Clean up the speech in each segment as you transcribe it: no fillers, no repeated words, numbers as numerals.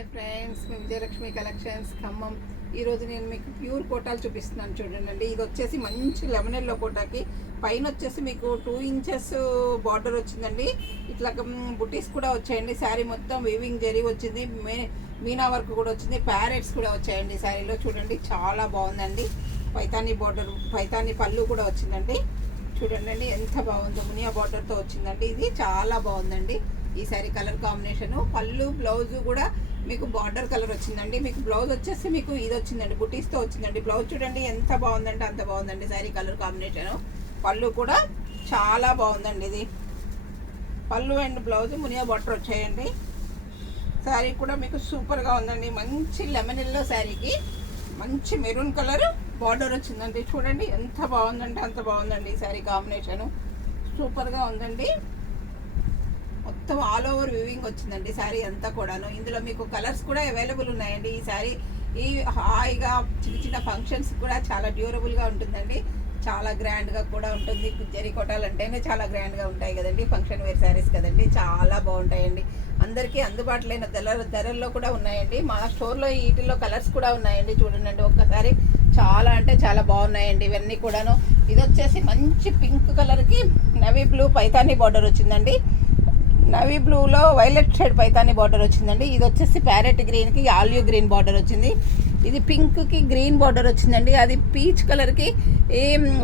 Hi friends, మేము Vijayalakshmi collections Khammam. ఈరోజు నేను మీకు ప్యూర్ కోటాలు చూపిస్తున్నాను. చూడండి, ఇది వచ్చేసి మంచి లెమన్ ఎల్లో కోటాకి పైన వచ్చేసి మీకు 2 ఇంచెస్ బార్డర్ వచ్చిందండి. ఇట్లా బుటీస్ కూడా వచ్చాయండి. శారీ మొత్తం వీవింగ్ జరీ వచ్చింది, మీనా వర్క్ కూడా వచ్చింది, ప్యారెట్స్ కూడా వచ్చాయండి శారీలో. చూడండి, చాలా బాగుందండి. పైతానీ బార్డర్, పైతానీ పళ్ళు కూడా వచ్చిందండి. చూడండి ఎంత బాగుందో, మునియా బార్డర్తో వచ్చిందండి. ఇది చాలా బాగుందండి ఈ శారీ కలర్ కాంబినేషన్. పళ్ళు బ్లౌజ్ కూడా మీకు బార్డర్ కలర్ వచ్చిందండి. మీకు బ్లౌజ్ వచ్చేసి మీకు ఇది వచ్చిందండి, బుటీస్తో వచ్చిందండి. బ్లౌజ్ చూడండి ఎంత బాగుందంటే అంత బాగుందండి శారీ కలర్ కాంబినేషన్. పళ్ళు కూడా చాలా బాగుందండి. ఇది పళ్ళు అండ్ బ్లౌజ్ మునియా బార్డర్ వచ్చాయండి. శారీ కూడా మీకు సూపర్గా ఉందండి. మంచి లెమన్ ఎల్లో శారీకి మంచి మెరూన్ కలర్ బార్డర్ వచ్చిందండి. చూడండి ఎంత బాగుందంటే అంత బాగుందండి ఈ శారీ కాంబినేషన్. సూపర్గా ఉందండి. మొత్తం ఆల్ ఓవర్ వివింగ్ వచ్చిందండి శారీ అంతా కూడాను. ఇందులో మీకు కలర్స్ కూడా అవైలబుల్ ఉన్నాయండి. ఈ శారీ ఈ హాయిగా చిన్న చిన్న ఫంక్షన్స్ కూడా చాలా డ్యూరబుల్గా ఉంటుందండి. చాలా గ్రాండ్గా కూడా ఉంటుంది. జరీ కొటాలు అంటేనే చాలా గ్రాండ్గా ఉంటాయి కదండి, ఫంక్షన్ వేర్ శారీస్ కదండి. చాలా బాగుంటాయండి. అందరికీ అందుబాటులో ధరల్లో కూడా ఉన్నాయండి. మా స్టోర్లో వీటిల్లో కలర్స్ కూడా ఉన్నాయండి. చూడండి ఒక్కసారి, చాలా అంటే చాలా బాగున్నాయండి ఇవన్నీ కూడాను. ఇది వచ్చేసి మంచి పింక్ కలర్కి నవీ బ్లూ పైతానీ బార్డర్ వచ్చిందండి. నవీ బ్లూలో వైలెట్ షేడ్ పైతానీ బార్డర్ వచ్చిందండి. ఇది వచ్చేసి ప్యారెట్ గ్రీన్కి ఆలివ్ గ్రీన్ బార్డర్ వచ్చింది. ఇది పింక్కి గ్రీన్ బార్డర్ వచ్చిందండి. అది పీచ్ కలర్కి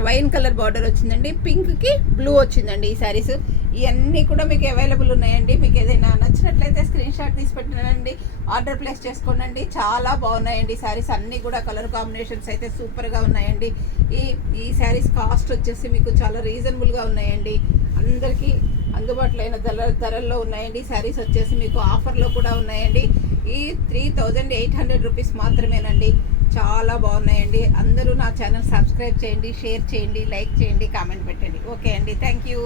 వైన్ కలర్ బార్డర్ వచ్చిందండి. పింక్కి బ్లూ వచ్చిందండి ఈ శారీస్. ఇవన్నీ కూడా మీకు అవైలబుల్ ఉన్నాయండి. మీకు ఏదైనా నచ్చినట్లయితే స్క్రీన్ షాట్ తీసి పెట్టండి, ఆర్డర్ ప్లేస్ చేసుకోండి. చాలా బాగున్నాయండి శారీస్ అన్నీ కూడా. కలర్ కాంబినేషన్స్ అయితే సూపర్గా ఉన్నాయండి. ఈ శారీస్ కాస్ట్ వచ్చేసి మీకు చాలా రీజనబుల్గా ఉన్నాయండి. అందరికీ అందుబాటులో అయిన ధరల్లో ఉన్నాయండి. శారీస్ వచ్చేసి మీకు ఆఫర్లో కూడా ఉన్నాయండి. ఈ 3800 రూపీస్ మాత్రమేనండి. చాలా బాగున్నాయండి. అందరూ నా ఛానల్ సబ్స్క్రైబ్ చేయండి, షేర్ చేయండి, లైక్ చేయండి, కామెంట్ పెట్టండి. ఓకే అండి, థ్యాంక్ యూ.